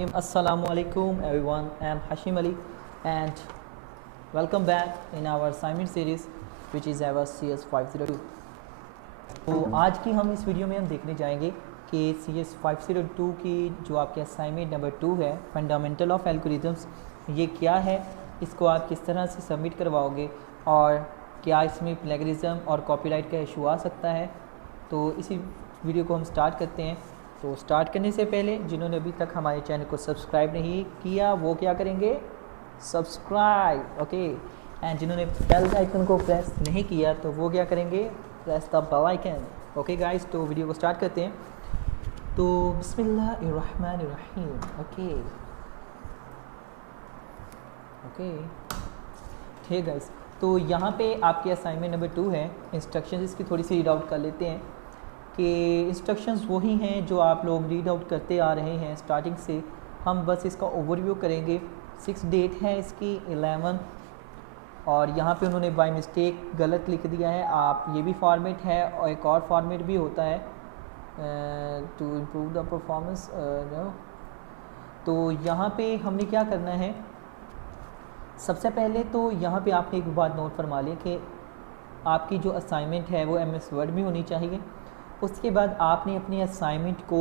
Rajim. Assalamu alaikum everyone. I am Hashim Ali and welcome back in our assignment series which is our CS 502. तो आज की हम इस video में हम देखने जाएंगे कि CS 502 की जो आपके असाइनमेंट नंबर 2 है फंडामेंटल ऑफ एल्गोरिथम्स, ये क्या है, इसको आप किस तरह से सबमिट करवाओगे और क्या इसमें प्लेगरिज्म और कॉपीराइट का इशू आ सकता है। तो इसी वीडियो को हम स्टार्ट करते हैं। तो स्टार्ट करने से पहले जिन्होंने अभी तक हमारे चैनल को सब्सक्राइब नहीं किया वो क्या करेंगे, सब्सक्राइब, ओके। एंड जिन्होंने बेल आइकन को प्रेस नहीं किया तो वो क्या करेंगे, press the bell icon, okay guys. तो वीडियो को स्टार्ट करते हैं। तो बिस्मिल्लाहिर्रहमानिर्रहीम, ओके ओके ठीक गाइस। तो यहाँ पे आपके असाइनमेंट नंबर 2 है, इंस्ट्रक्शंस इसकी थोड़ी सी रीड आउट कर लेते हैं कि इंस्ट्रक्शंस वही हैं जो आप लोग रीड आउट करते आ रहे हैं स्टार्टिंग से। हम बस इसका ओवरव्यू करेंगे। 6 डेट है इसकी 11 और यहाँ पे उन्होंने बाय मिस्टेक गलत लिख दिया है। आप ये भी फॉर्मेट है और एक और फॉर्मेट भी होता है टू इम्प्रूव द परफॉर्मेंस। तो यहाँ पे हमने क्या करना है, सबसे पहले तो यहाँ पे आपने एक बात नोट फरमा लिया कि आपकी जो असाइनमेंट है वो MS वर्ड में होनी चाहिए। उसके बाद आपने अपने असाइनमेंट को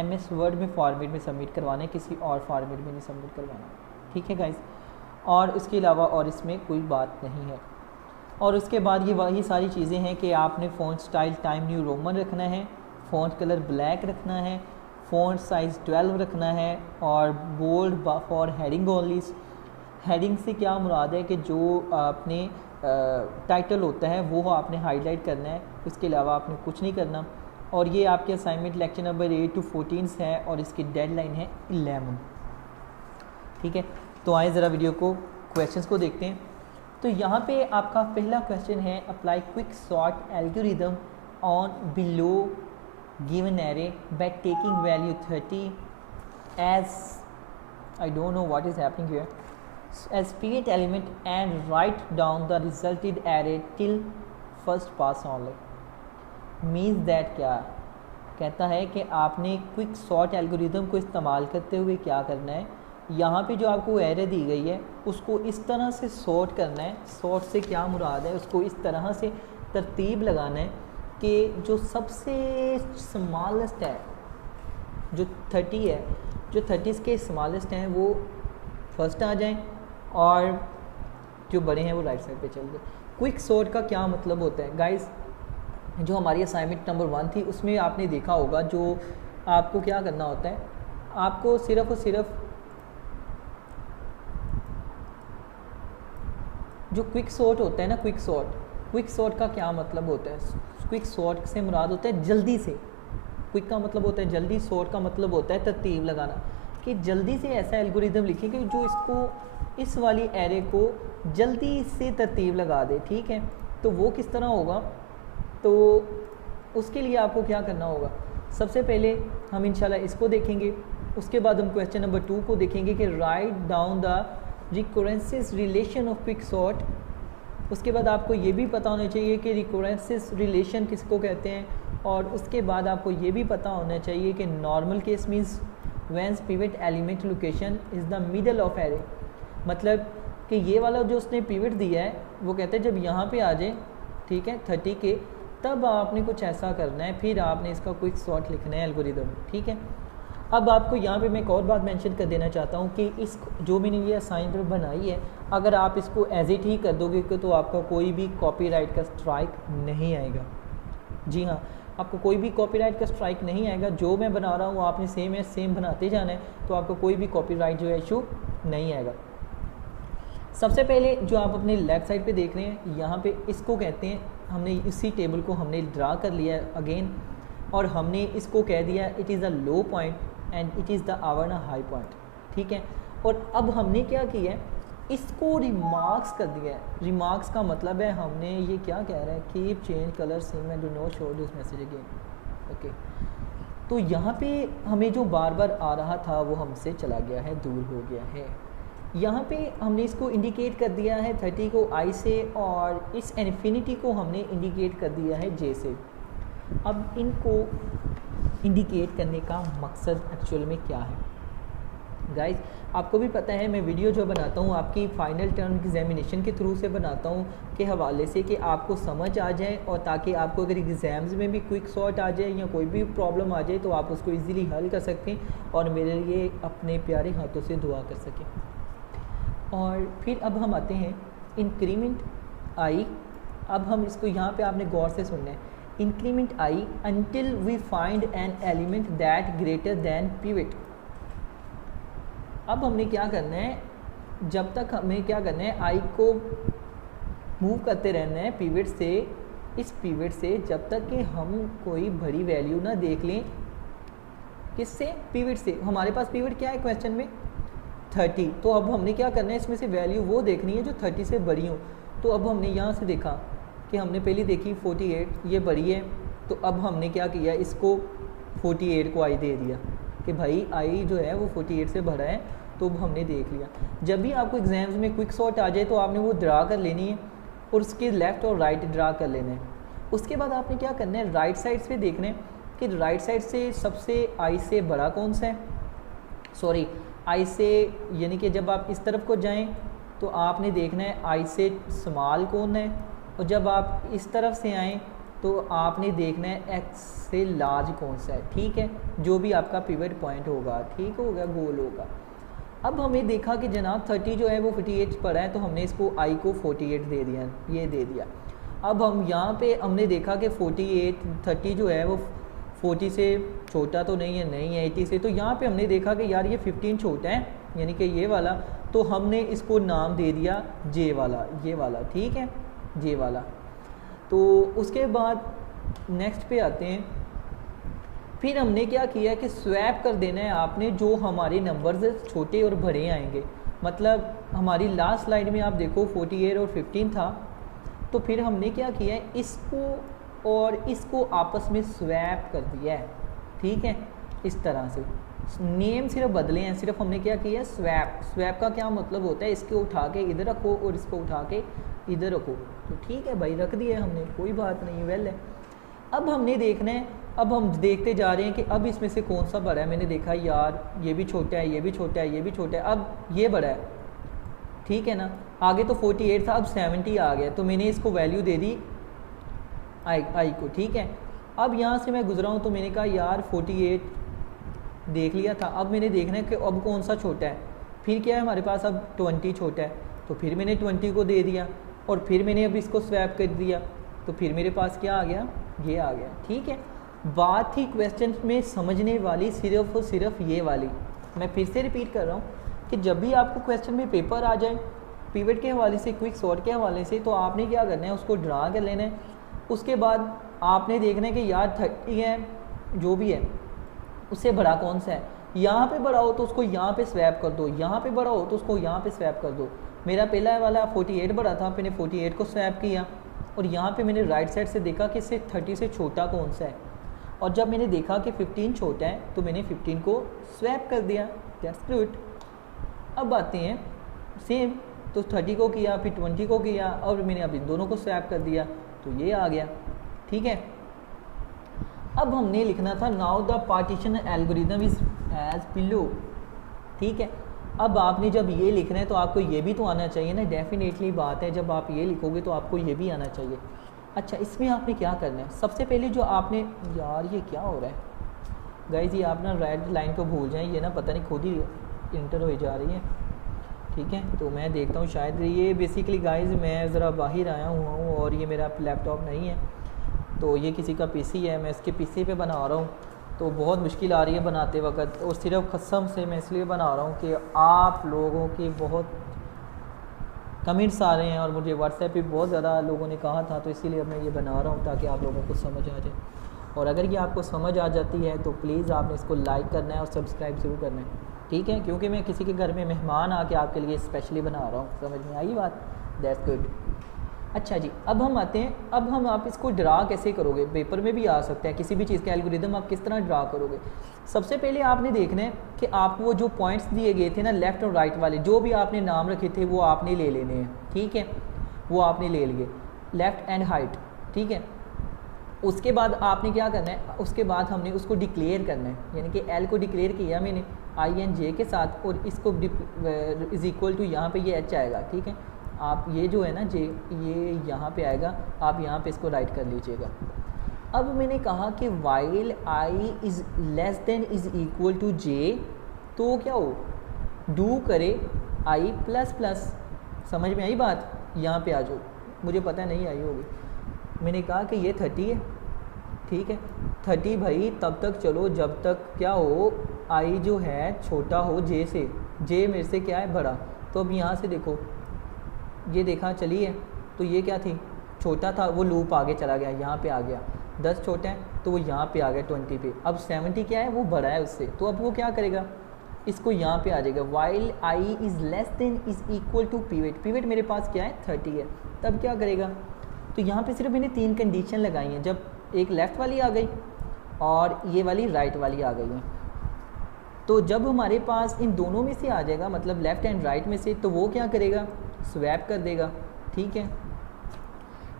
MS वर्ड में फॉर्मेट में सबमिट करवाना है, किसी और फॉर्मेट में नहीं सबमिट करवाना, ठीक है गाइस। और इसके अलावा और इसमें कोई बात नहीं है। और उसके बाद ये वही सारी चीज़ें हैं कि आपने font style time new Roman रखना है, फ़ॉन्ट कलर ब्लैक रखना है, फ़ॉन्ट साइज़ 12 रखना है और bold for heading only. Heading से क्या मुराद है कि जो आपने टाइटल होता है वो आपने हाईलाइट करना है, इसके अलावा आपने कुछ नहीं करना। और ये आपके असाइनमेंट लेक्चर नंबर 8 to 14 है और इसकी डेडलाइन है 11, ठीक है। तो आए ज़रा वीडियो को क्वेश्चंस को देखते हैं। तो यहाँ पे आपका पहला क्वेश्चन है, apply quick sort algorithm on below given array by taking value 30 as I don't know what is happening here as pivot element and write down the resulted array till first pass only। means that क्या कहता है कि आपने quick sort algorithm को इस्तेमाल करते हुए क्या करना है, यहाँ पे जो आपको एरे दी गई है उसको इस तरह से सॉर्ट करना है। सॉर्ट से क्या मुराद है, उसको इस तरह से तरतीब लगाना है कि जो सबसे स्मॉलेस्ट है, जो 30 है, जो 30 के स्मॉलेस्ट हैं वो फर्स्ट आ जाएं और जो बड़े हैं वो राइट साइड पे चल जाए। क्विक सॉर्ट का क्या मतलब होता है गाइस, जो हमारी असाइनमेंट नंबर 1 थी उसमें आपने देखा होगा जो आपको क्या करना होता है, आपको सिर्फ और सिर्फ जो क्विक सॉर्ट होता है ना, क्विक सॉर्ट का क्या मतलब होता है, क्विक सॉर्ट से मुराद होता है जल्दी से। क्विक का मतलब होता है जल्दी, सॉर्ट का मतलब होता है तरतीब लगाना, कि जल्दी से ऐसा एल्गोरिदम लिखें कि जो इसको इस वाली एरे को जल्दी से तरतीब लगा दे, ठीक है। तो वो किस तरह होगा, तो उसके लिए आपको क्या करना होगा, सबसे पहले हम इंशाल्लाह इसको देखेंगे। उसके बाद हम क्वेश्चन नंबर 2 को देखेंगे कि right down the recurrences relation of quick sort. उसके बाद आपको ये भी पता होना चाहिए कि रिकरेंसेस रिलेशन किसको कहते हैं, और उसके बाद आपको ये भी पता होना चाहिए कि normal case means when pivot element location is the middle of array. मतलब कि ये वाला जो उसने पिवट दिया है वो कहते हैं जब यहाँ पे आ जाए, ठीक है, 30 के, तब आपने कुछ ऐसा करना है, फिर आपने इसका क्विक सॉर्ट लिखना है एल्गोरिदम, ठीक है। अब आपको यहाँ पे मैं एक और बात मेंशन कर देना चाहता हूँ कि इस जो मैंने ये असाइनमेंट बनाई है, अगर आप इसको एज इट ही कर दोगे तो आपका कोई भी कॉपीराइट का स्ट्राइक नहीं आएगा। जी हाँ, आपको कोई भी कॉपीराइट का स्ट्राइक नहीं आएगा। जो मैं बना रहा हूँ आपने सेम है सेम बनाते जाना है, तो आपको कोई भी कॉपीराइट जो है इशू नहीं आएगा। सबसे पहले जो आप अपने लेफ़्ट साइड पे देख रहे हैं, यहाँ पे इसको कहते हैं, हमने इसी टेबल को हमने ड्रा कर लिया है अगेन, और हमने इसको कह दिया it is a low point and it is the our ना हाई पॉइंट, ठीक है। और अब हमने क्या किया है, इसको रिमार्क्स कर दिया है। रिमार्क्स का मतलब है हमने ये क्या कह रहा है, keep change colour SIM and do not show this message again, okay. तो यहाँ पे हमें जो बार बार आ रहा था वो हमसे चला गया है, दूर हो गया है। यहाँ पे हमने इसको इंडिकेट कर दिया है 30 को I से, और इस इन्फिनिटी को हमने इंडिकेट कर दिया है J से। अब इनको इंडिकेट करने का मकसद एक्चुअल में क्या है। गाइस आपको भी पता है मैं वीडियो जो बनाता हूँ आपकी फ़ाइनल टर्म एग्जामिनेशन के थ्रू से बनाता हूँ के हवाले से कि आपको समझ आ जाए और ताकि आपको अगर एग्ज़ाम्स में भी क्विक सॉर्ट आ जाए या कोई भी प्रॉब्लम आ जाए तो आप उसको इजीली हल कर सकें और मेरे लिए अपने प्यारे हाथों से दुआ कर सकें। और फिर अब हम आते हैं इंक्रीमेंट आई। अब हम इसको यहाँ पे आपने गौर से सुनना है, increment I until we find an element that greater than pivot. अब हमने क्या करना है, जब तक हमें क्या करना है आई को मूव करते रहना है पिवट से, इस पिवट से जब तक कि हम कोई बड़ी वैल्यू ना देख लें। किससे? पिवट से। हमारे पास पिवट क्या है क्वेश्चन में 30, तो अब हमने क्या करना है इसमें से वैल्यू वो देखनी है जो 30 से बड़ी हो। तो अब हमने यहाँ से देखा कि हमने पहले देखी 48 ये बड़ी है, तो अब हमने क्या किया इसको 48 को आई दे दिया कि भाई आई जो है वो 48 से बड़ा है, तो हमने देख लिया। जब भी आपको एग्जाम्स में क्विक सॉर्ट आ जाए तो आपने वो ड्रा कर लेनी है और उसके लेफ़्ट और राइट ड्रा कर लेना है। उसके बाद आपने क्या करना है राइट साइड से देखना है कि राइट साइड से सबसे आई से बड़ा कौन सा है, सॉरी आई से, यानी कि जब आप इस तरफ को जाएं तो आपने देखना है आई से स्मॉल कौन है, और जब आप इस तरफ से आएँ तो आपने देखना है एक्स से लार्ज कौन सा है। ठीक है, जो भी आपका पिवट पॉइंट होगा, ठीक होगा, गोल होगा। अब हमें देखा कि जनाब 30 जो है वो 48 पड़ा है, तो हमने इसको आई को 48 दे दिया, ये दे दिया। अब हम यहाँ पे हमने देखा कि 30 जो है वो 40 से छोटा तो नहीं है 80 से, तो यहाँ पे हमने देखा कि यार ये 15 छोटा है, यानी कि ये वाला, तो हमने इसको नाम दे दिया जे वाला, ये वाला, ठीक है, जे वाला। तो उसके बाद नेक्स्ट पे आते हैं, फिर हमने क्या किया कि स्वैप कर देना है आपने जो हमारे नंबर्स छोटे और बड़े आएंगे। मतलब हमारी लास्ट स्लाइड में आप देखो 48 और 15 था, तो फिर हमने क्या किया है इसको और इसको आपस में स्वैप कर दिया है, ठीक है, इस तरह से। नेम सिर्फ बदले हैं, सिर्फ हमने क्या किया है स्वैप। स्वैप का क्या मतलब होता है, इसको उठा के इधर रखो और इसको उठा के इधर रखो, तो ठीक है भाई रख दिया हमने, कोई बात नहीं, वेल है। अब हमने देखना है, अब हम देखते जा रहे हैं कि अब इसमें से कौन सा बड़ा है। मैंने देखा यार ये भी छोटा है, ये भी छोटा है, ये भी छोटा है, अब ये बड़ा है, ठीक है ना। आगे तो 48 था, अब 70 आ गया, तो मैंने इसको वैल्यू दे दी आई को, ठीक है। अब यहाँ से मैं गुजरा हूँ तो मैंने कहा यार 48 देख लिया था, अब मैंने देखना है कि अब कौन सा छोटा है। फिर क्या है हमारे पास, अब 20 छोटा है, तो फिर मैंने 20 को दे दिया और फिर मैंने अब इसको स्वैप कर दिया, तो फिर मेरे पास क्या आ गया, ये आ गया, ठीक है। बात थी क्वेश्चन में समझने वाली सिर्फ और सिर्फ ये वाली। मैं फिर से रिपीट कर रहा हूँ कि जब भी आपको क्वेश्चन में पेपर आ जाए पिवट के हवाले से, क्विक सॉर्ट के हवाले से, तो आपने क्या करना है उसको ड्रा कर लेना है। उसके बाद आपने देखना है कि यार 30 है जो भी है उससे बड़ा कौन सा है। यहाँ पे बड़ा हो तो उसको यहाँ पे स्वैप कर दो, यहाँ पे बड़ा हो तो उसको यहाँ पे स्वैप कर दो। मेरा पहला वाला 48 बड़ा था, मैंने 48 को स्वैप किया और यहाँ पे मैंने राइट साइड से देखा कि इससे 30 से छोटा कौन सा है, और जब मैंने देखा कि 15 छोटा है तो मैंने 15 को स्वैप कर दिया, दैट्स गुड। अब आते हैं सेम, तो 30 को किया, फिर 20 को किया और मैंने अब इन दोनों को स्वैप कर दिया, तो ये आ गया, ठीक है। अब हमने लिखना था now the partition algorithm is as below, ठीक है। अब आपने जब ये लिखना है तो आपको ये भी तो आना चाहिए ना, डेफिनेटली बात है, जब आप ये लिखोगे तो आपको ये भी आना चाहिए। अच्छा, इसमें आपने क्या करना है, सबसे पहले जो आपने, यार ये क्या हो रहा है गाइज, ये आप ना रेड लाइन को भूल जाएं, ये ना पता नहीं खुद ही इंटर हो जा रही है, ठीक है। तो मैं देखता हूँ शायद ये बेसिकली गाइज मैं ज़रा बाहर आया हुआ हूँ और ये मेरा लैपटॉप नहीं है, तो ये किसी का पीसी है, मैं इसके पीसी पे बना रहा हूँ, तो बहुत मुश्किल आ रही है बनाते वक्त, और सिर्फ कसम से मैं इसलिए बना रहा हूँ कि आप लोगों के बहुत कमेंट्स आ रहे हैं और मुझे व्हाट्सएप पे बहुत ज़्यादा लोगों ने कहा था, तो इसीलिए मैं ये बना रहा हूँ ताकि आप लोगों को समझ आ जाए। और अगर ये आपको समझ आ जाती है तो प्लीज़ आपने इसको लाइक करना है और सब्सक्राइब ज़रूर करना है, ठीक है, क्योंकि मैं किसी के घर में मेहमान आके आपके लिए स्पेशली बना रहा हूँ। समझ में आई बात, दैट्स गुड। अच्छा जी, अब हम आते हैं, अब हम आप इसको ड्रा कैसे करोगे, पेपर में भी आ सकता है, किसी भी चीज़ का एल्गोरिदम आप किस तरह ड्रा करोगे। सबसे पहले आपने देखना है कि आपको वो जो पॉइंट्स दिए गए थे ना लेफ़्ट और राइट वाले, जो भी आपने नाम रखे थे वो आपने ले लेने हैं, ठीक है, वो आपने ले लिए, लेफ़्ट एंड हाइट, ठीक है। उसके बाद आपने क्या करना है, उसके बाद हमने उसको डिक्लेयर करना है, यानी कि एल को डिक्लेयर किया मैंने आई एन जे के साथ, और इसको इज इक्वल टू यहाँ पे ये एच आएगा, ठीक है। आप ये जो है ना जे, ये यहाँ पे आएगा, आप यहाँ पे इसको राइट कर लीजिएगा। अब मैंने कहा कि while I is less than is equal to j, तो क्या हो, डू करे आई प्लस प्लस। समझ में आई बात? यहाँ पे आ जाओ, मुझे पता नहीं आई होगी। मैंने कहा कि ये 30 है, ठीक है। 30 भाई तब तक चलो जब तक क्या हो, आई जो है छोटा हो जे से, जे मेरे से क्या है बड़ा। तो अब यहाँ से देखो, ये देखा चलिए, तो ये क्या थी, छोटा था, वो लूप आगे चला गया, यहाँ पे आ गया। 10 छोटा है तो वो यहाँ पे आ गया 20 पे। अब 70 क्या है, वो बड़ा है उससे, तो अब वो क्या करेगा, इसको यहाँ पे आ जाएगा। While I is less than is equal to pivot, pivot मेरे पास क्या है 30 है, तब क्या करेगा, तो यहाँ पे सिर्फ मैंने 3 कंडीशन लगाई हैं, जब एक लेफ़्ट वाली आ गई और ये वाली राइट वाली आ गई है, तो जब हमारे पास इन दोनों में से आ जाएगा, मतलब लेफ़्ट एंड राइट में से, तो वो क्या करेगा, स्वैप कर देगा, ठीक है।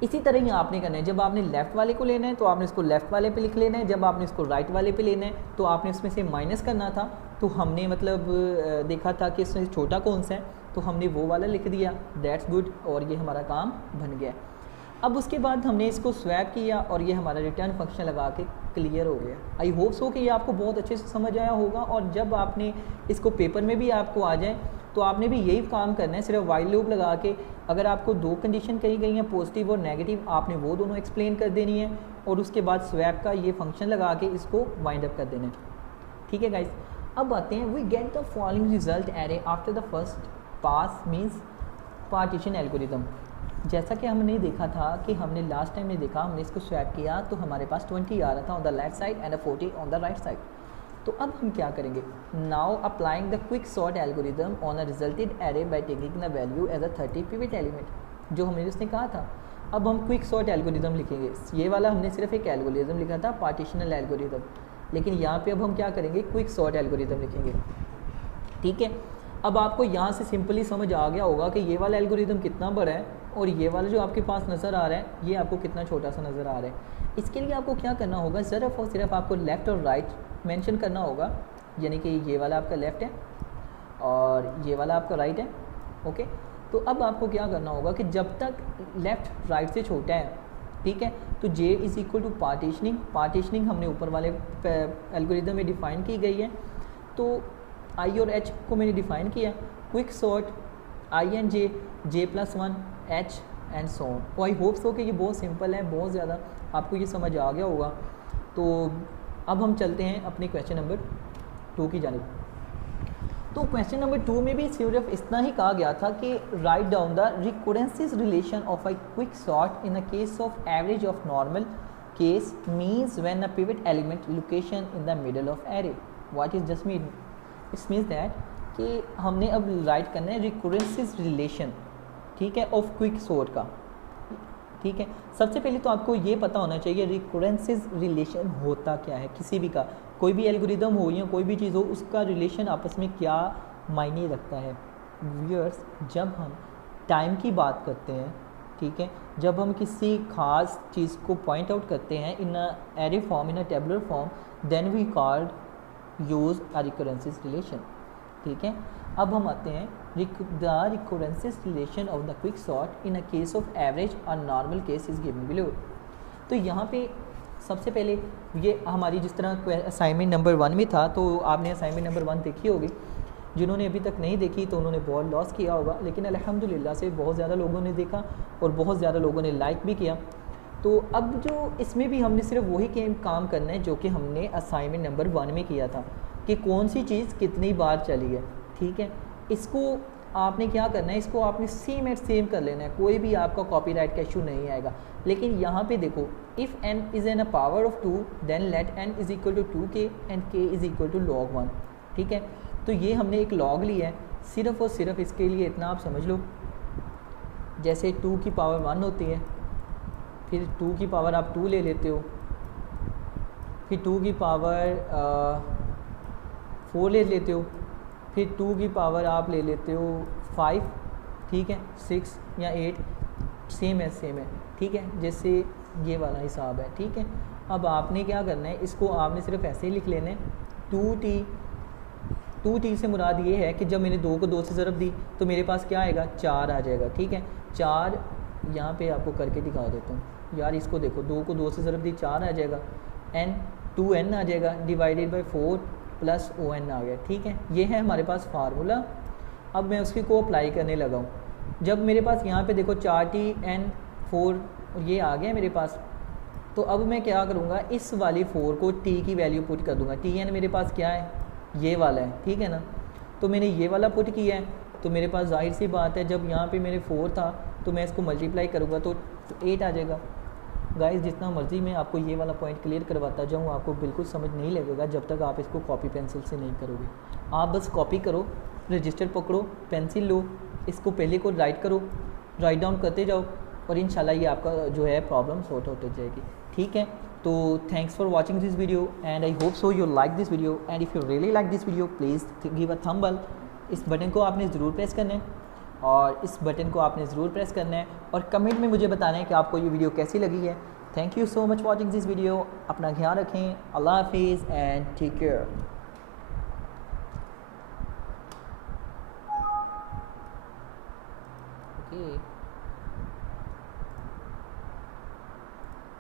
इसी तरह ही आपने करना है, जब आपने लेफ़्ट वाले को लेना है तो आपने इसको लेफ़्ट वाले पे लिख लेना है, जब आपने इसको राइट वाले पे लेना है तो आपने इसमें से माइनस करना था, तो हमने मतलब देखा था कि इसमें छोटा कौन सा है, तो हमने वो वाला लिख दिया, दैट्स गुड, और ये हमारा काम बन गया। अब उसके बाद हमने इसको स्वैप किया और ये हमारा रिटर्न फंक्शन लगा के क्लियर हो गया। आई होप सो कि ये आपको बहुत अच्छे से समझ आया होगा, और जब आपने इसको पेपर में भी आपको आ जाए तो आपने भी यही काम करना है, सिर्फ वाइल लूप लगा के, अगर आपको 2 कंडीशन कही गई हैं पॉजिटिव और नेगेटिव, आपने वो दोनों एक्सप्लेन कर देनी है, और उसके बाद स्वैप का ये फंक्शन लगा के इसको वाइंड अप कर देना है, ठीक है गाइस। अब आते हैं, we get the following result array after the first pass means partition algorithm. जैसा कि हमने देखा था कि हमने लास्ट टाइम में देखा, हमने इसको स्वैप किया तो हमारे पास 20 आ रहा था on the left side and 40 on the right side. तो अब हम क्या करेंगे, now applying the quick sort algorithm on a resulted array by taking the value as a 30 pivot element, जो हमने उसने कहा था। अब हम क्विक सॉर्ट एल्गोरिदम लिखेंगे, ये वाला हमने सिर्फ एक एल्गोरिदम लिखा था, पार्टीशनल एल्गोरिदम, लेकिन यहाँ पे अब हम क्या करेंगे, क्विक सॉर्ट एल्गोरिदम लिखेंगे, ठीक है। अब आपको यहाँ से सिंपली समझ आ गया होगा कि ये वाला एल्गोरिदम कितना बड़ा है और ये वाला जो आपके पास नज़र आ रहा है ये आपको कितना छोटा सा नज़र आ रहा है। इसके लिए आपको क्या करना होगा, सिर्फ और सिर्फ आपको लेफ़्ट और राइट मेंशन करना होगा, यानी कि ये वाला आपका लेफ़्ट है और ये वाला आपका राइट है, ओके। तो अब आपको क्या करना होगा कि जब तक लेफ़्ट राइट से छोटा है, ठीक है, तो j is equal to partitioning, partitioning हमने ऊपर वाले एल्गोरिदम में डिफ़ाइन की गई है, तो आई और एच को मैंने डिफ़ाइन किया, quick sort I and J plus 1 H and so on. तो आई होप सो कि ये बहुत सिंपल है, बहुत ज़्यादा आपको ये समझ आ गया होगा। तो अब हम चलते हैं अपने क्वेश्चन नंबर 2 की जानिब। तो क्वेश्चन नंबर 2 में भी सिर्फ इतना ही कहा गया था कि right down the recurrences relation of a quick sort in the case of average of normal case means when a pivot element location in the middle of array. What is just mean, it's means that कि हमने अब right करना है रिकरेंसेस relation, ठीक है, of quick sort का, ठीक है। सबसे पहले तो आपको ये पता होना चाहिए रिकरेंसेस रिलेशन होता क्या है, किसी भी का, कोई भी एल्गोरिदम हो या कोई भी चीज़ हो, उसका रिलेशन आपस में क्या मायने रखता है। व्यूअर्स, जब हम टाइम की बात करते हैं, ठीक है, जब हम किसी खास चीज़ को पॉइंट आउट करते हैं in a array form, in a tabular form, then we called use a recurrences relation, ठीक है। अब हम आते हैं the recurrences relation of the quick sort in a case of average और normal case is given below. तो यहाँ पे सबसे पहले ये हमारी जिस तरह असाइनमेंट नंबर 1 में था, तो आपने असाइनमेंट नंबर 1 देखी होगी, जिन्होंने अभी तक नहीं देखी तो उन्होंने बहुत लॉस किया होगा, लेकिन अल्हम्दुलिल्लाह से बहुत ज़्यादा लोगों ने देखा और बहुत ज़्यादा लोगों ने लाइक भी किया। तो अब जो इसमें भी हमने सिर्फ वही काम करना है जो कि हमने असाइनमेंट नंबर 1 में किया था, कि कौन सी चीज़ कितनी बार चली है, ठीक है। इसको आपने क्या करना है, इसको आपने सेम एट सेम कर लेना है, कोई भी आपका कॉपीराइट का इशू नहीं आएगा। लेकिन यहाँ पे देखो, if n is an a power of 2 then let n is equal to 2k and k is equal to log 1, ठीक है। तो ये हमने एक लॉग लिया है, सिर्फ और सिर्फ इसके लिए इतना आप समझ लो, जैसे 2 की पावर 1 होती है, फिर 2 की पावर आप 2 ले लेते हो, फिर 2 की पावर 4 ले लेते हो, फिर 2 की पावर आप ले लेते हो 5, ठीक है, 6 या 8, सेम है, ठीक है। जैसे ये वाला हिसाब है, ठीक है। अब आपने क्या करना है, इसको आपने सिर्फ ऐसे ही लिख लेना है 2t। 2t से मुराद ये है कि जब मैंने 2 को 2 से ज़रब दी तो मेरे पास क्या आएगा, 4 आ जाएगा, ठीक है। 4 यहाँ पे आपको करके दिखा देता हूँ यार, इसको देखो, 2 को 2 से ज़रब दी 4 आ जाएगा, n 2n आ जाएगा, डिवाइडेड बाई 4 प्लस on आ गया, ठीक है। ये है हमारे पास फार्मूला। अब मैं उसकी को अप्लाई करने लगा हूँ। जब मेरे पास यहाँ पे देखो 4t n 4 और ये आ गया मेरे पास, तो अब मैं क्या करूँगा, इस वाली 4 को t की वैल्यू पुट कर दूँगा। tn मेरे पास क्या है, ये वाला है, ठीक है ना। तो मैंने ये वाला पुट किया है, तो मेरे पास जाहिर सी बात है जब यहाँ पे मेरे 4 था तो मैं इसको मल्टीप्लाई करूँगा तो 8 आ जाएगा। गाइस जितना मर्ज़ी मैं आपको ये वाला पॉइंट क्लियर करवाता जाऊँ, आपको बिल्कुल समझ नहीं लगेगा जब तक आप इसको कॉपी पेंसिल से नहीं करोगे। आप बस कॉपी करो, रजिस्टर पकड़ो, पेंसिल लो, इसको पहले को राइट करो, राइट डाउन करते जाओ और इंशाल्लाह ये आपका जो है प्रॉब्लम सॉर्ट होती जाएगी, ठीक है। तो thanks for watching this video and I hope so you like this video and if you really like this video please give a thumb up. इस बटन को आपने ज़रूर प्रेस करना है और इस बटन को आपने ज़रूर प्रेस करना है और कमेंट में मुझे बताना है कि आपको ये वीडियो कैसी लगी है। Thank you so much watching this video. अपना ख्याल रखें। अल्लाह हाफिज़ एंड टेक केयर।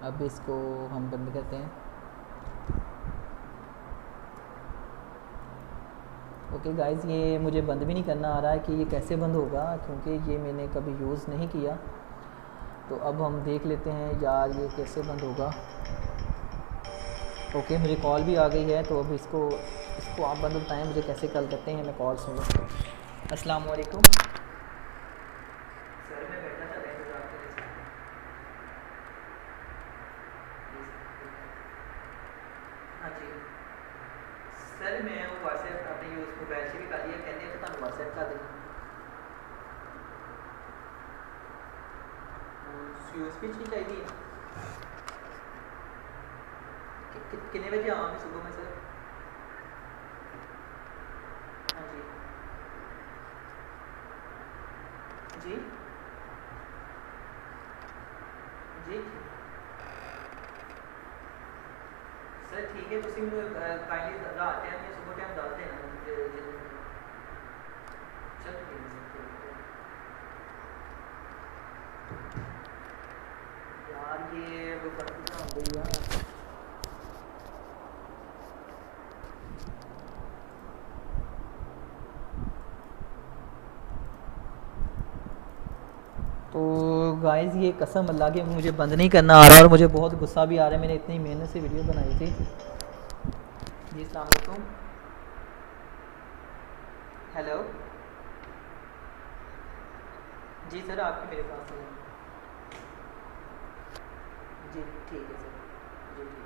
अब इसको हम बंद करते हैं। ओके गाइस, ये मुझे बंद भी नहीं करना आ रहा है कि ये कैसे बंद होगा, क्योंकि ये मैंने कभी यूज़ नहीं किया। तो अब हम देख लेते हैं यार ये कैसे बंद होगा। ओके, मुझे कॉल भी आ गई है, तो अब इसको आप बंद बताएं मुझे कैसे कॉल करते हैं, मैं कॉल सुनूँ। अस्सलाम वालेकुम सर, मैं बैठा था इंतज़ार के लिए। हाँ जी सर, मैं वो व्हाट्सएप अपने यूज़ मोबाइल से भी कर लिया, कहते हैं तो तुम व्हाट्सएप कर देना। यूज़ भी नहीं चाहिए। कितने बजे आऊँ मैं सुबह में सर? हाँ जी जी जी सर ठीक है, तुम काइंडली रात टाइम या सुबह टाइम दस देना मुझे। चल ठीक है सर, यार ये वो कंफ्यूजन हो गई यार। तो गाइस ये कसम अल्लाह के मुझे बंद नहीं करना आ रहा और मुझे बहुत गुस्सा भी आ रहा है। मैंने इतनी मेहनत से वीडियो बनाई थी। जी अस्सलाम वालेकुम। हेलो जी सर, आपकी मेरे पास है। जी ठीक है सर, जी ठीक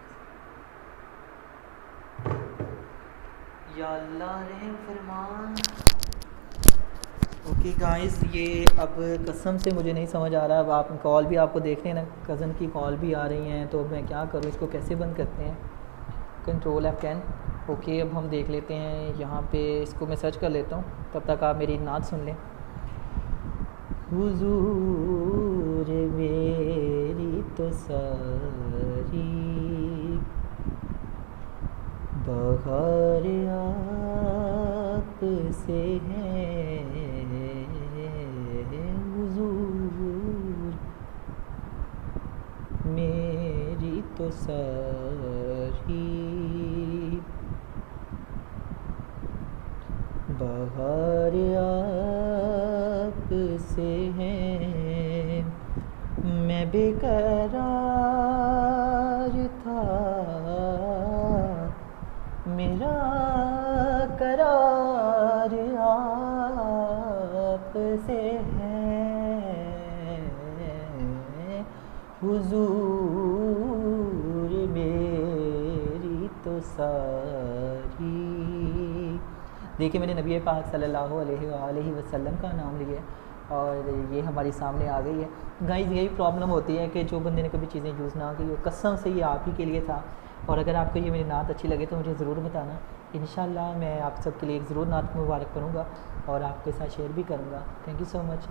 है। या अल्लाह रहम फरमान। ओके गाइस, ये अब कसम से मुझे नहीं समझ आ रहा। अब आप कॉल भी आपको देख रहे हैं ना, कज़न की कॉल भी आ रही हैं, तो मैं क्या करूँ, इसको कैसे बंद करते हैं? Control F10। ओके, अब हम देख लेते हैं यहाँ पे, इसको मैं सर्च कर लेता हूँ, तब तक आप मेरी नात सुन लें। हुजूर मेरी तो सारी बहार आप से है, हुजूर मेरी तो सारी बहार आप से है। मैं बेकरार था, मेरा करार आप से है, हुजूर मेरी तो सारी। देखिए, मैंने नबी पाक सल्लल्लाहु अलैहि वसल्लम का नाम लिया और ये हमारी सामने आ गई है। गाइस, यही प्रॉब्लम होती है कि जो बंदे ने कभी चीज़ें यूज़ ना की हो, कसम से ये आप ही के लिए था। और अगर आपको ये मेरी नात अच्छी लगे तो मुझे ज़रूर बताना। इंशाल्लाह मैं आप सबके लिए ज़रूर नात मुबारक करूँगा और आपके साथ शेयर भी करूँगा। Thank you so much.